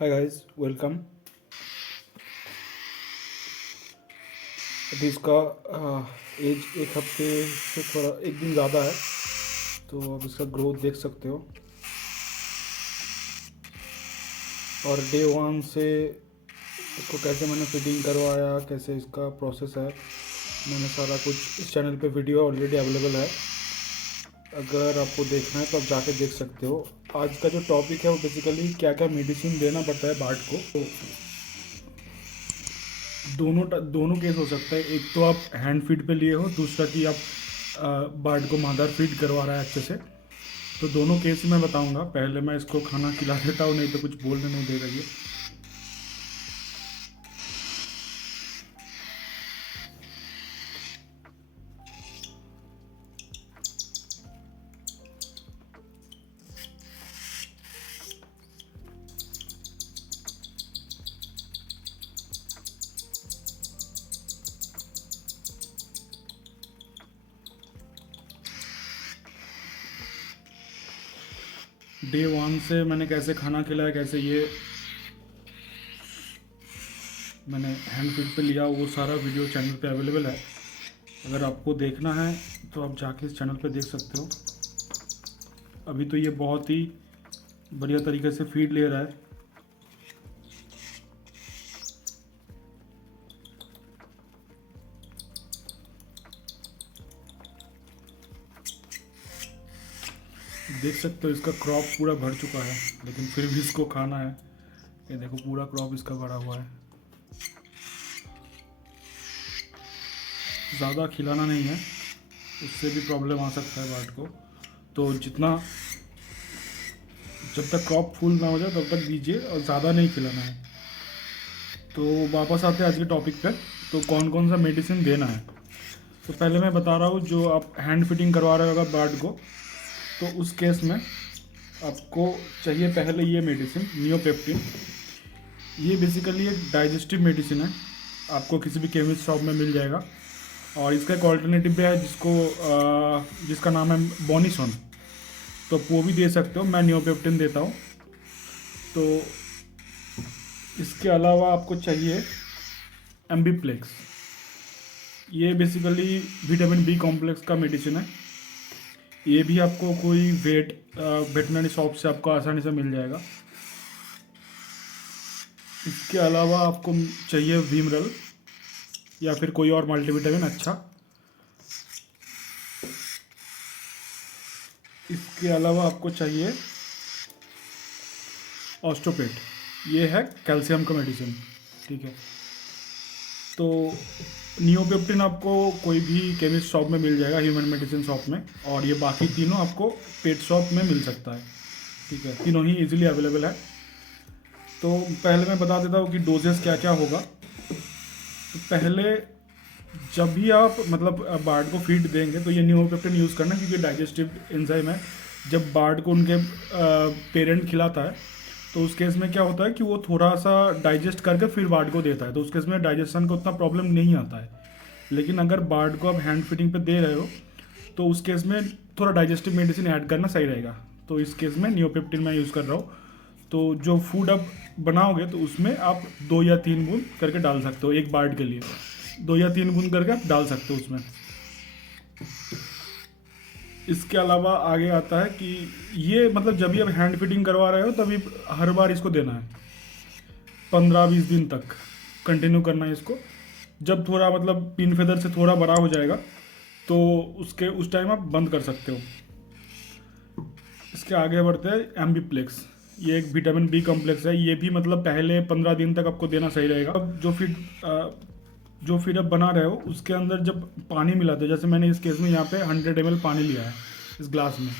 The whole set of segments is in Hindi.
Hi guys, welcome. अभी इसका एज एक हफ्ते से थोड़ा एक दिन ज़्यादा है, तो आप इसका ग्रोथ देख सकते हो। और डे वन से इसको कैसे मैंने फिटिंग करवाया, कैसे इसका प्रोसेस है, मैंने सारा कुछ इस चैनल पे वीडियो ऑलरेडी अवेलेबल है। अगर आपको देखना है तो आप जाके देख सकते हो। आज का जो टॉपिक है वो बेसिकली क्या क्या मेडिसिन देना पड़ता है बार्ड को। तो दोनों केस हो सकता है। एक तो आप हैंड फीड पे लिए हो, दूसरा कि आप बर्ड को मदर फीड करवा रहा है अच्छे से। तो दोनों केस ही मैं बताऊंगा। पहले मैं इसको खाना खिला देता हूँ, नहीं तो कुछ बोलने नहीं दे रही है। डे वन से मैंने कैसे खाना खिलाया, कैसे ये मैंने हैंड फीड पे लिया, वो सारा वीडियो चैनल पे अवेलेबल है। अगर आपको देखना है तो आप जाके इस चैनल पे देख सकते हो। अभी तो ये बहुत ही बढ़िया तरीके से फीड ले रहा है। देख सकते हो इसका क्रॉप पूरा भर चुका है, लेकिन फिर भी इसको खाना है। ये देखो पूरा क्रॉप इसका भरा हुआ है। ज़्यादा खिलाना नहीं है, उससे भी प्रॉब्लम आ सकता है बर्ड को। तो जितना जब तक क्रॉप फुल ना हो जाए तब तक दीजिए, और ज़्यादा नहीं खिलाना है। तो वापस आते हैं आज के टॉपिक पे। तो कौन कौन सा मेडिसिन देना है। तो पहले मैं बता रहा हूँ, जो आप हैंड फिटिंग करवा रहे होगा बर्ड को, तो उस केस में आपको चाहिए पहले ये मेडिसिन नियोपेप्टिन। ये बेसिकली एक डाइजेस्टिव मेडिसिन है, आपको किसी भी केमिस्ट शॉप में मिल जाएगा। और इसका एक ऑल्टरनेटिव भी है जिसका नाम है बोनिसोन, तो वो भी दे सकते हो। मैं नियोपेप्टिन देता हूँ। तो इसके अलावा आपको चाहिए एम्बीप्लेक्स। ये बेसिकली विटामिन बी कॉम्प्लेक्स का मेडिसिन है। ये भी आपको कोई वेटनरी शॉप से आपको आसानी से मिल जाएगा। इसके अलावा आपको चाहिए वीमरल या फिर कोई और मल्टीविटामिन अच्छा। इसके अलावा आपको चाहिए ऑस्टोपेट, ये है कैल्शियम का मेडिसिन। ठीक है। तो नियोपेप्टिन आपको कोई भी केमिस्ट शॉप में मिल जाएगा, ह्यूमन मेडिसिन शॉप में। और ये बाकी तीनों आपको पेट शॉप में मिल सकता है। ठीक है, तीनों ही इजीली अवेलेबल है। तो पहले मैं बता देता हूँ कि डोजेस क्या क्या होगा। तो पहले जब भी आप मतलब बार्ड को फीड देंगे तो ये नियोपेप्टिन यूज़ करना, क्योंकि डाइजेस्टिव एंजाइम है। जब बार्ड को उनके पेरेंट खिलाता है तो उस केस में क्या होता है कि वो थोड़ा सा डाइजेस्ट करके फिर बार्ड को देता है, तो उस केस में डाइजेशन का उतना प्रॉब्लम नहीं आता है। लेकिन अगर बार्ड को आप हैंड फीडिंग पे दे रहे हो तो उस केस में थोड़ा डाइजेस्टिव मेडिसिन ऐड करना सही रहेगा। तो इस केस में नियोपेप्टिन मैं यूज़ कर रहा हूँ। तो जो फूड आप बनाओगे तो उसमें आप 2 या 3 बूंद करके डाल सकते हो, एक बार्ड के लिए 2 या 3 बूंद करके आप डाल सकते हो उसमें। इसके अलावा आगे आता है कि ये मतलब जब भी आप हैंड फिटिंग करवा रहे हो तभी हर बार इसको देना है, 15-20 दिन तक कंटिन्यू करना है इसको। जब थोड़ा मतलब पिन फेदर से थोड़ा बड़ा हो जाएगा तो उस टाइम आप बंद कर सकते हो। इसके आगे बढ़ते हैं एम्बीप्लेक्स। ये एक विटामिन बी कॉम्प्लेक्स है। ये भी मतलब पहले 15 दिन तक आपको देना सही रहेगा। अब जो फीड आप बना रहे हो उसके अंदर जब पानी मिलाते हो, जैसे मैंने इस केस में यहाँ पे 100 ml पानी लिया है इस ग्लास में,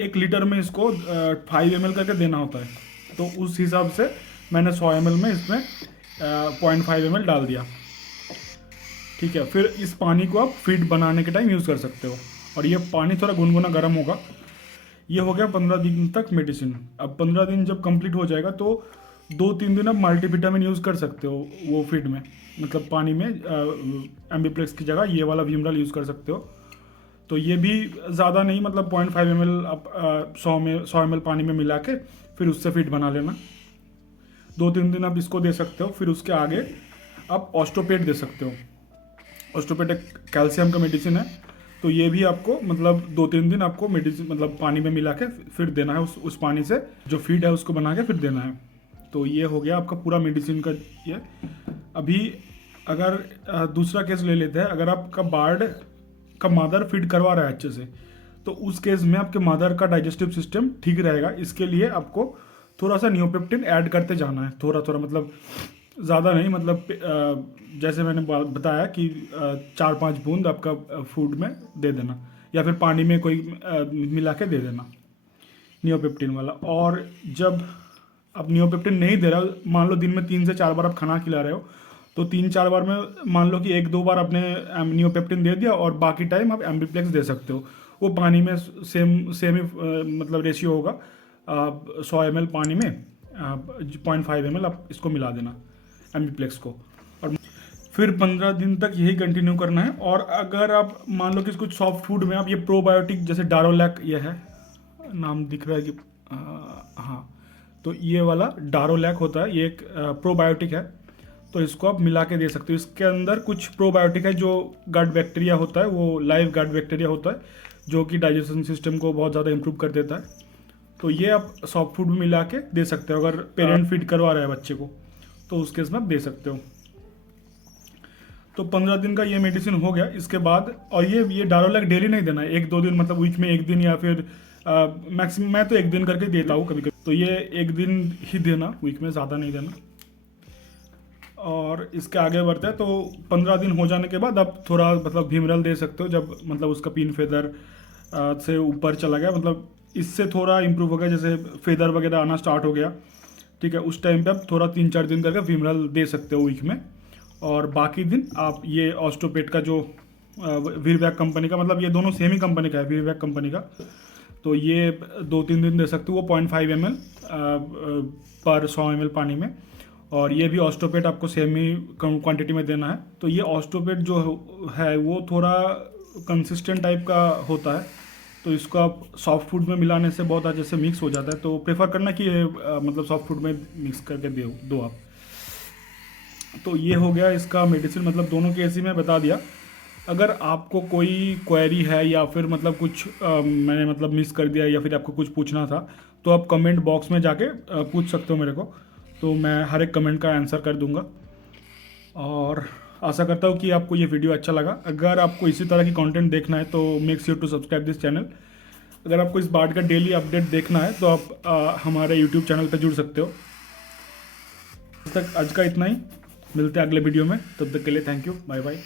1 लीटर में इसको 5 ml करके देना होता है। तो उस हिसाब से मैंने 100 ml में इसमें 0.5 ml डाल दिया। ठीक है, फिर इस पानी को आप फीड बनाने के टाइम यूज़ कर सकते हो। और ये पानी थोड़ा गुनगुना गर्म होगा। ये हो गया 15 दिन तक मेडिसिन। अब 15 दिन जब कंप्लीट हो जाएगा तो 2-3 दिन आप मल्टीविटामिन यूज़ कर सकते हो वो फीड में, मतलब पानी में एम्बीप्लेक्स की जगह ये वाला विमरल यूज़ कर सकते हो। तो ये भी ज़्यादा नहीं, मतलब 0.5 ml आप 100 ml पानी में मिला के फिर उससे फीड बना लेना। 2-3 दिन आप इसको दे सकते हो। फिर उसके आगे आप ऑस्टोपेट दे सकते हो। ऑस्टोपेट एक कैल्शियम का मेडिसिन है, तो ये भी आपको मतलब 2-3 दिन आपको मेडिसिन मतलब पानी में मिला के फिर देना है। उस पानी से जो फीड है उसको बना के फिर देना है। तो ये हो गया आपका पूरा मेडिसिन का ये। अभी अगर दूसरा केस ले लेते हैं, अगर आपका बार्ड का मदर फीड करवा रहा है अच्छे से, तो उस केस में आपके मदर का डाइजेस्टिव सिस्टम ठीक रहेगा। इसके लिए आपको थोड़ा सा नियोपेप्टिन ऐड करते जाना है, थोड़ा थोड़ा, मतलब ज़्यादा नहीं, मतलब जैसे मैंने बताया कि 4-5 बूंद आपका फूड में दे देना, या फिर पानी में कोई मिला के दे देना नियोपेप्टिन वाला। और जब आप नियोपेप्टिन नहीं दे रहे हो, मान लो दिन में 3 से 4 बार आप खाना खिला रहे हो, तो 3-4 बार में मान लो कि 1-2 बार आपने नियोपेप्टिन दे दिया और बाकी टाइम आप एम्बिप्लेक्स दे सकते हो। वो पानी में सेम ही मतलब रेशियो होगा। 100 ml पानी में 0.5 ml आप इसको मिला देना एम्बिप्लेक्स को, और फिर 15 दिन तक यही कंटिन्यू करना है। और अगर आप मान लो कि कुछ सॉफ्ट फूड में आप ये प्रोबायोटिक, जैसे डारोलैक, ये है नाम दिख रहा है कि हाँ, तो ये वाला डारोलैक होता है, ये एक प्रोबायोटिक है, तो इसको आप मिला के दे सकते हो। इसके अंदर कुछ प्रोबायोटिक है जो गट बैक्टीरिया होता है, वो लाइव गट बैक्टीरिया होता है, जो कि डाइजेशन सिस्टम को बहुत ज़्यादा इंप्रूव कर देता है। तो ये आप सॉफ्ट फूड में मिला के दे सकते हो। अगर पेरेंट फीड करवा रहा है बच्चे को, तो उस केस में आप दे सकते हो। तो 15 दिन का ये मेडिसिन हो गया। इसके बाद, और ये डारोलैक डेली नहीं देना है, 1-2 दिन, मतलब वीक में 1 दिन, या फिर मैक्सिमम मैं तो 1 दिन करके देता हूँ कभी कभी। तो ये 1 दिन ही देना वीक में, ज़्यादा नहीं देना। और इसके आगे बढ़ते हैं, तो 15 दिन हो जाने के बाद आप थोड़ा मतलब भीमरल दे सकते हो, जब मतलब उसका पिन फेदर से ऊपर चला गया, मतलब इससे थोड़ा इंप्रूव हो गया, जैसे फेदर वगैरह आना स्टार्ट हो गया, ठीक है, उस टाइम पे आप थोड़ा 3-4 दिन करके भीमरल दे सकते हो वीक में। और बाकी दिन आप ये ऑस्टोपेट का जो वीरवैक कंपनी का, मतलब ये दोनों सेम ही कंपनी का है, वीरवैक कंपनी का, तो ये 2-3 दिन दे सकते हो। वो 0.5 ml पर 100 ml पानी में। और ये भी ऑस्टोपेट आपको सेम ही क्वांटिटी में देना है। तो ये ऑस्टोपेट जो है वो थोड़ा कंसिस्टेंट टाइप का होता है, तो इसको आप सॉफ्ट फूड में मिलाने से बहुत अच्छे से मिक्स हो जाता है। तो प्रेफर करना कि मतलब सॉफ्ट फूड में मिक्स करके दो आप। तो ये हो गया इसका मेडिसिन, मतलब दोनों केस ही मैं बता दिया। अगर आपको कोई क्वेरी है, या फिर मतलब कुछ मैंने मतलब मिस कर दिया, या फिर आपको कुछ पूछना था, तो आप कमेंट बॉक्स में जाके पूछ सकते हो मेरे को, तो मैं हर एक कमेंट का आंसर कर दूंगा। और आशा करता हूँ कि आपको ये वीडियो अच्छा लगा। अगर आपको इसी तरह की कंटेंट देखना है, तो make sure to subscribe this channel. अगर आपको इस बात का डेली अपडेट देखना है, तो आप हमारे यूट्यूब चैनल पर जुड़ सकते हो। तब तक आज का इतना ही, मिलते हैं अगले वीडियो में, तब तक के लिए थैंक यू, बाय बाय।